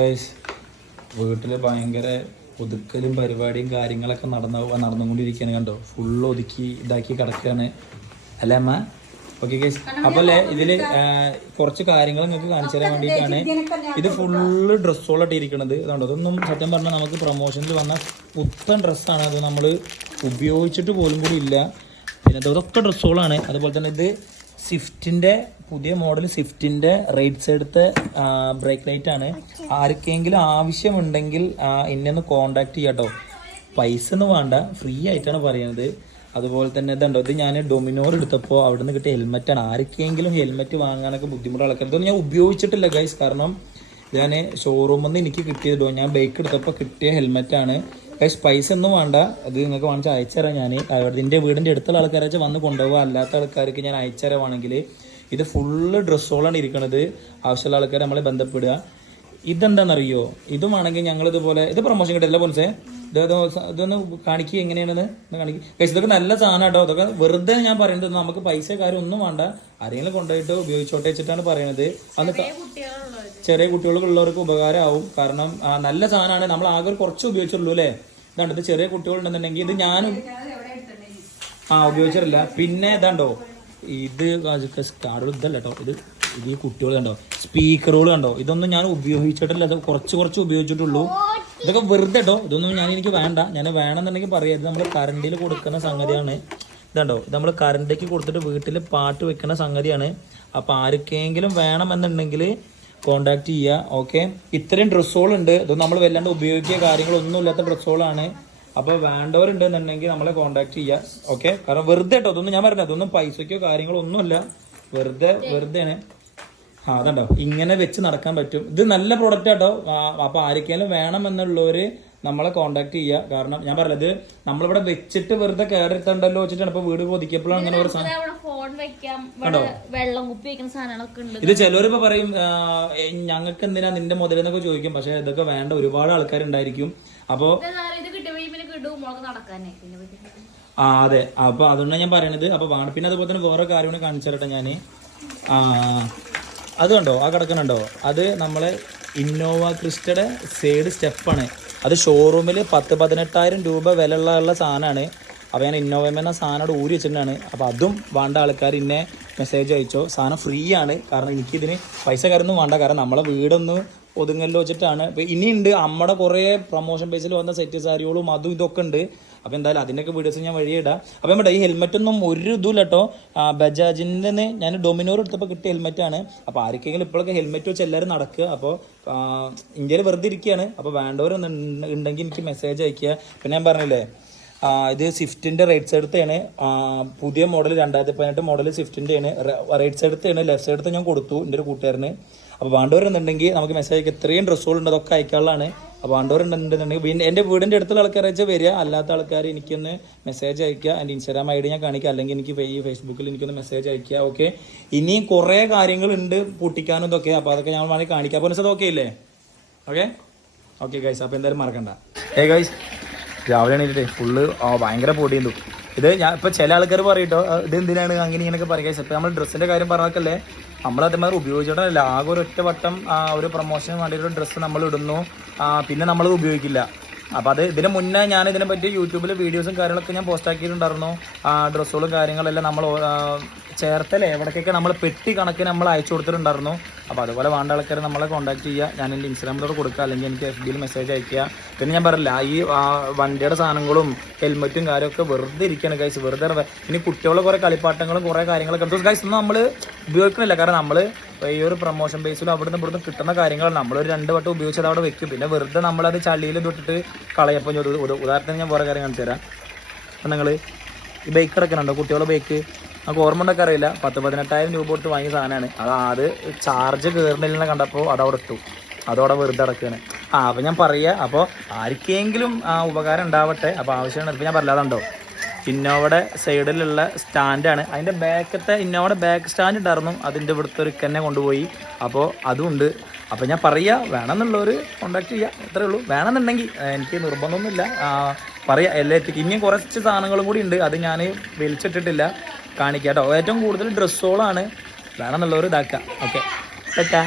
Guys വീട്ടിൽ ഭയങ്കര ഒതുക്കലും പരിപാടിയും കാര്യങ്ങളൊക്കെ നടന്ന നടന്നുകൊണ്ടിരിക്കുകയാണ് കണ്ടോ? ഫുള്ള് ഒതുക്കി ഇതാക്കി കിടക്കുകയാണ്. അല്ലേ അമ്മ? ഓക്കെ ഗൈസ് അപ്പോൾ ഇതിൽ ഇതിൽ കുറച്ച് കാര്യങ്ങൾ നിങ്ങൾക്ക് കാണിച്ചു തരാൻ വേണ്ടിയിട്ടാണ്. ഇത് ഫുള്ള് ഡ്രസ്സോളായിട്ട് ഇരിക്കുന്നത് അതുകൊണ്ട് അതൊന്നും സത്യം പറഞ്ഞാൽ നമുക്ക് പ്രൊമോഷനിൽ വന്ന പുത്തൻ ഡ്രസ്സാണ് അത് നമ്മൾ ഉപയോഗിച്ചിട്ട് പോലും കൂടി ഇല്ല. പിന്നെ ഇതൊക്കെ ഡ്രസ്സുകളാണ് അതുപോലെ തന്നെ ഇത് സ്വിഫ്റ്റിന്റെ പുതിയ മോഡൽ സ്വിഫ്റ്റിന്റെ റൈറ്റ് സൈഡത്തെ ബ്രേക്ക് ലൈറ്റ് ആണ്. ആർക്കെങ്കിലും ആവശ്യമുണ്ടെങ്കിൽ എന്നെ കോണ്ടാക്ട് ചെയ്യാട്ടോ പൈസ ഒന്നും വേണ്ട ഫ്രീ ആയിട്ടാണ് പറയുന്നത് അതുപോലെ തന്നെ ഇതുണ്ടോ ഇത് ഞാൻ ഡൊമിനോർ എടുത്തപ്പോൾ അവിടെ നിന്ന് കിട്ടിയ ഹെൽമെറ്റാണ് ആർക്കെങ്കിലും ഹെൽമെറ്റ് വാങ്ങാനൊക്കെ ബുദ്ധിമുട്ടുള്ള ആൾക്കാർ ഇതൊന്നും ഞാൻ ഉപയോഗിച്ചിട്ടില്ല ഗൈസ് കാരണം ഞാൻ ഷോറൂമിൽ നിന്ന് എനിക്ക് കിട്ടിയതോ ഞാൻ ബൈക്ക് എടുത്തപ്പോൾ കിട്ടിയ ഹെൽമെറ്റാണ് ആണ്. പൈസ ഒന്നും വേണ്ട. അത് നിങ്ങൾക്ക് വാങ്ങിച്ച് അയച്ചുതരാം ഞാൻ അവരുടെ വീടിന്റെ അടുത്തുള്ള ആൾക്കാരെ വെച്ചാൽ വന്ന് കൊണ്ടുപോകുക അല്ലാത്ത ആൾക്കാർക്ക് ഞാൻ അയച്ചുതരാമാണെങ്കിൽ ഇത് ഫുള്ള് ഡ്രസ്സോളാണ് ഇരിക്കുന്നത് ആവശ്യമുള്ള ആൾക്കാരെ നമ്മളെ ബന്ധപ്പെടുക. ഇതെന്താണെന്നറിയോ? ഇതുമാണെങ്കിൽ ഞങ്ങൾ ഇതുപോലെ ഇത് പ്രൊമോഷൻ കിട്ടില്ല പോലീസേ ഇത് ഇത് ഇതൊന്ന് കാണിക്കുക എങ്ങനെയാണെന്ന് കാണിക്കുക പക്ഷേ ഇതൊക്കെ നല്ല സാധനം കേട്ടോ അതൊക്കെ വെറുതെ ഞാൻ പറയുന്നത് നമുക്ക് പൈസ കാര്യം ഒന്നും വേണ്ട. ആരെങ്കിലും കൊണ്ടുപോയിട്ട് ഉപയോഗിച്ചോട്ടെ വെച്ചിട്ടാണ് പറയുന്നത് അന്ന് ചെറിയ കുട്ടികൾക്കുള്ളവർക്ക് ഉപകാരമാവും. കാരണം നല്ല സാധനമാണ്. നമ്മൾ ആകെ കുറച്ച് ഉപയോഗിച്ചുള്ളൂ അല്ലേ? ഇതാണ്ട് ഇത് ചെറിയ കുട്ടികളുണ്ടെന്നുണ്ടെങ്കിൽ ഇത് ഞാനും ആ ഉപയോഗിച്ചിട്ടില്ല. പിന്നെ ഇതാണ്ടോ ഇത് കാർഡുകൾ ഇതല്ല കേട്ടോ. ഇത് ഇത് ഈ കുട്ടികൾ കണ്ടോ? സ്പീക്കറുകൾ കണ്ടോ? ഇതൊന്നും ഞാൻ ഉപയോഗിച്ചിട്ടില്ല. കുറച്ച് കുറച്ച് ഉപയോഗിച്ചിട്ടുള്ളൂ. ഇതൊക്കെ വെറുതെ കേട്ടോ ഇതൊന്നും ഞാൻ എനിക്ക് വേണ്ട. ഞാൻ വേണമെന്നുണ്ടെങ്കിൽ പറയാം. ഇത് നമ്മൾ കറണ്ടിൽ കൊടുക്കുന്ന സംഗതിയാണ്. ഇതുണ്ടോ? ഇത് നമ്മൾ കറണ്ടിലേക്ക് കൊടുത്തിട്ട് വീട്ടിൽ പാട്ട് വെക്കുന്ന സംഗതിയാണ്. അപ്പോൾ ആർക്കെങ്കിലും വേണമെന്നുണ്ടെങ്കിൽ കോണ്ടാക്ട് ചെയ്യുക ഓക്കെ ഇത്രയും ഡ്രസ്സുകളുണ്ട് ഇത് നമ്മൾ വല്ലാണ്ട് ഉപയോഗിക്കുക കാര്യങ്ങളൊന്നും ഇല്ലാത്ത ഡ്രസ്സുകളാണ് അപ്പോൾ വേണ്ടവരുണ്ടെന്നുണ്ടെങ്കിൽ നമ്മളെ കോണ്ടാക്ട് ചെയ്യുക ഓക്കെ കാരണം വെറുതെ കേട്ടോ അതൊന്നും ഞാൻ പറഞ്ഞത് അതൊന്നും പൈസയ്ക്കോ കാര്യങ്ങളോ ഒന്നുമില്ല. വെറുതെ വെറുതെയാണ്. ആ അതുണ്ടോ ഇങ്ങനെ വെച്ച് നടക്കാൻ പറ്റും. ഇത് നല്ല പ്രോഡക്റ്റ് കേട്ടോ അപ്പോൾ ആർക്കെങ്കിലും വേണമെന്നുള്ളവര് നമ്മളെ കോണ്ടാക്ട് ചെയ്യുക കാരണം ഞാൻ പറഞ്ഞത് നമ്മളിവിടെ വെച്ചിട്ട് വെറുതെ കയറിത്തണ്ടല്ലോ വെച്ചിട്ടാണ് ഇപ്പൊ വീട് കൊതിക്കപ്പോഴാണ് അങ്ങനെ ഒരു സാധനം ഇത് ചിലവരിപ്പോ പറയും ഞങ്ങൾക്ക് എന്തിനാ നിന്റെ മുതലെന്നൊക്കെ ചോദിക്കും. പക്ഷെ ഇതൊക്കെ വേണ്ട ഒരുപാട് ആൾക്കാരുണ്ടായിരിക്കും. അപ്പോ ആ അതെ. അപ്പൊ അതുകൊണ്ടാണ് ഞാൻ പറയണത്. അപ്പൊ വേണം പിന്നെ അതുപോലെ തന്നെ വേറെ കാര്യങ്ങളും കാണിച്ചു തരട്ടെ ഞാൻ. ആ അത് കണ്ടോ? ആ കിടക്കണുണ്ടോ അത് നമ്മളെ ഇന്നോവ ക്രിസ്റ്റയുടെ സൈഡ് സ്റ്റെപ്പാണ്. അത് ഷോറൂമിൽ പത്ത് പതിനെട്ടായിരം രൂപ വിലയുള്ള ഉള്ള സാധനമാണ്. അപ്പോൾ ഞാൻ ഇന്നോവമെന്ന സാധനം ഊരി വെച്ചിട്ടുണ്ടാണ്. അപ്പോൾ അതും വേണ്ട ആൾക്കാർ ഇന്നെ മെസ്സേജ് അയച്ചോ. സാധനം ഫ്രീ ആണ്. കാരണം എനിക്കിതിന് പൈസ കാര്യമൊന്നും വേണ്ട. കാരണം നമ്മളെ വീടൊന്ന് ഒതുങ്ങല്ലോ വെച്ചിട്ടാണ്. ഇപ്പം ഇനിയുണ്ട്. അമ്മയുടെ കുറേ പ്രൊമോഷൻ ബേസിൽ വന്ന സെറ്റ് സാരികളും അതും ഇതൊക്കെ ഉണ്ട്. അപ്പോൾ എന്തായാലും അതിനൊക്കെ വീഡിയോസ് ഞാൻ വഴി ഇടാ അപ്പോൾ നമ്മുടെ ഈ ഹെൽമെറ്റ് ഒന്നും ഒരു ഇതുമില്ല കേട്ടോ ബജാജിന്റെ ഞാൻ ഡൊമിനോർ എടുത്തപ്പോൾ കിട്ടിയ ഹെൽമെറ്റാണ് അപ്പോൾ ആർക്കെങ്കിലും ഇപ്പോഴൊക്കെ ഹെൽമെറ്റ് വെച്ച് എല്ലാവരും നടക്കുക. അപ്പോൾ ഇന്ത്യയിൽ വെറുതെ ഇരിക്കുകയാണ്. അപ്പോൾ വേണ്ടവരുണ്ടെങ്കിൽ എനിക്ക് മെസ്സേജ് അയക്കുക. പിന്നെ ഞാൻ പറഞ്ഞില്ലേ ഇത് സ്വിഫ്റ്റിന്റെ റൈറ്റ് സൈഡത്തെയാണ് പുതിയ മോഡൽ രണ്ടായിരത്തി പതിനെട്ട് മോഡൽ സ്വിഫ്റ്റിന്റെ ആണ് റൈറ്റ് സൈഡത്തെയാണ് ലെഫ്റ്റ് സൈഡ് ഞാൻ കൊടുത്തു. എന്റെ ഒരു കൂട്ടുകാരന്. അപ്പോൾ വേണ്ടവരുന്നുണ്ടെങ്കിൽ നമുക്ക് മെസ്സേജ് അയക്കുക ഇത്രയും ഡ്രസ്സുകളുണ്ട് അതൊക്കെ അയക്കാനുള്ളതാണ്. അപ്പോൾ പാണ്ഡവരുണ്ടെന്നുണ്ടെങ്കിൽ പിന്നെ എന്റെ വീടിന്റെ അടുത്തുള്ള ആൾക്കാരെ വെച്ചാൽ വരിക. അല്ലാത്ത ആൾക്കാർ എനിക്കൊന്ന് മെസ്സേജ് അയക്കുക. എന്റെ ഇൻസ്റ്റാഗ്രാം ഐ ഡി ഞാൻ കാണിക്കുക അല്ലെങ്കിൽ എനിക്ക് ഈ ഫേസ്ബുക്കിൽ എനിക്കൊന്ന് മെസ്സേജ് അയക്കുക. ഓക്കെ ഇനിയും കുറേ കാര്യങ്ങളുണ്ട് പൊട്ടിക്കാനും ഇതൊക്കെ. അപ്പോൾ അതൊക്കെ ഞാൻ വേണമെങ്കിൽ കാണിക്കാം. അപ്പോൾ ഓക്കെ ഇല്ലേ? ഓക്കെ ഓക്കെ ഗൈസ് അപ്പോൾ എന്തായാലും മറക്കണ്ട. ഏ ഗൈസ് രാവിലെ എണീറ്റിട്ട് ഫുള്ള് ഭയങ്കര പൊടിയുന്നു ഇത് ഞാൻ ഇപ്പൊ ചില ആൾക്കാർ പറയട്ടോ "ആ, ഇത് എന്തിനാണ്? അങ്ങനെ ഇങ്ങനെയൊക്കെ പറയുക ഇപ്പൊ നമ്മൾ ഡ്രസ്സിന്റെ കാര്യം പറഞ്ഞാൽ നമ്മൾ അതേമാതിരി ഉപയോഗിച്ചിട്ടല്ല ആകെ ഒരു ഒറ്റ വട്ടം ഒരു പ്രൊമോഷന് വേണ്ടി ഒരു ഡ്രസ്സ് നമ്മൾ ഇടുന്നു പിന്നെ നമ്മളത് ഉപയോഗിക്കില്ല. അപ്പൊ അത് ഇതിന് മുന്നേ ഞാൻ ഇതിനെ പറ്റി യൂട്യൂബിൽ വീഡിയോസും കാര്യങ്ങളൊക്കെ ഞാൻ പോസ്റ്റ് ആക്കിയിട്ടുണ്ടായിരുന്നു. ആ ഡ്രസ്സുകളും കാര്യങ്ങളെല്ലാം നമ്മൾ ചേർത്തല്ലേ എവിടേക്കൊക്കെ നമ്മൾ പെട്ടി കണക്കിന് നമ്മൾ അയച്ചു കൊടുത്തിട്ടുണ്ടായിരുന്നു. അപ്പോൾ അതുപോലെ വേണ്ട ആൾക്കാർ നമ്മളെ കോൺടാക്ട് ചെയ്യുക. ഞാൻ എന്റെ ഇൻസ്റ്റാഗ്രാമിലൂടെ കൊടുക്കുക. അല്ലെങ്കിൽ എനിക്ക് എഫ് ബിയിൽ മെസ്സേജ് അയക്കുക. പിന്നെ ഞാൻ പറയില്ല ഈ വണ്ടിയുടെ സാധനങ്ങളും ഹെൽമറ്റും കാര്യമൊക്കെ വെറുതെ ഇരിക്കുകയാണ് ഗൈസ് വെറുതെ ഇനി കുട്ടികളുടെ കുറേ കളിപ്പാട്ടങ്ങളും കുറേ കാര്യങ്ങളൊക്കെ ഗൈസ് ഒന്നും നമ്മൾ ഉപയോഗിക്കുന്നില്ല കാരണം നമ്മൾ ഈ ഒരു പ്രൊമോഷൻ ബേസിലും അവിടുന്ന് ഇവിടുന്ന് കിട്ടുന്ന കാര്യങ്ങളാണ്. നമ്മളൊരു രണ്ട് വട്ടം ഉപയോഗിച്ചത് അവിടെ വെക്കും. പിന്നെ വെറുതെ നമ്മളത് ചളിയിൽ തൊട്ടിട്ട് കളയപ്പോൾ ഒരു ഉദാഹരണത്തിന് ഞാൻ വേറെ കാര്യം കാണിച്ചു തരാം. അപ്പം നിങ്ങൾ ഈ ബൈക്ക് കിടക്കുന്നുണ്ടോ കുട്ടികളുടെ ബൈക്ക് നമുക്ക് ഓർമ്മ ഉണ്ടൊക്കെ അറിയില്ല. പത്ത് പതിനെട്ടായിരം രൂപ കൊടുത്ത് വാങ്ങിയ സാധനമാണ്. അത് അത് ചാർജ് കയറുന്നില്ലെന്ന് കണ്ടപ്പോൾ അതവിടെ ഇട്ടു. അതോടെ വെറുതെ അടക്കുകയാണ് ആ അപ്പം ഞാൻ പറയുക അപ്പോൾ ആർക്കെങ്കിലും ആ ഉപകാരം ഉണ്ടാവട്ടെ. അപ്പോൾ ആവശ്യമാണ് ഇപ്പം ഞാൻ പറഞ്ഞാലുണ്ടോ ഇന്നോവയുടെ സൈഡിലുള്ള സ്റ്റാൻഡാണ്. അതിന്റെ ബാക്കത്തെ ഇന്നോവയുടെ ബാക്ക് സ്റ്റാൻഡ് ഉണ്ടായിരുന്നു. അതിന്റെ ഇവിടുത്തെ ഒരു തന്നെ കൊണ്ടുപോയി. അപ്പോൾ അതുമുണ്ട് അപ്പോൾ ഞാൻ പറയുക വേണമെന്നുള്ളവർ കോണ്ടാക്ട് ചെയ്യുക ഇത്രയേ ഉള്ളൂ. വേണമെന്നുണ്ടെങ്കിൽ എനിക്ക് നിർബന്ധമൊന്നുമില്ല. ആ, പറയാം എല്ലാം എത്തിക്കും ഇനിയും കുറച്ച് സാധനങ്ങളും കൂടി ഉണ്ട്. അത് ഞാൻ വലിച്ചിട്ടിട്ടില്ല. കാണിക്കാം കേട്ടോ ഏറ്റവും കൂടുതൽ ഡ്രസ്സുകളാണ് വേണമെന്നുള്ളവർ ഇതാക്കുക. ഓക്കെ. സെറ്റാ.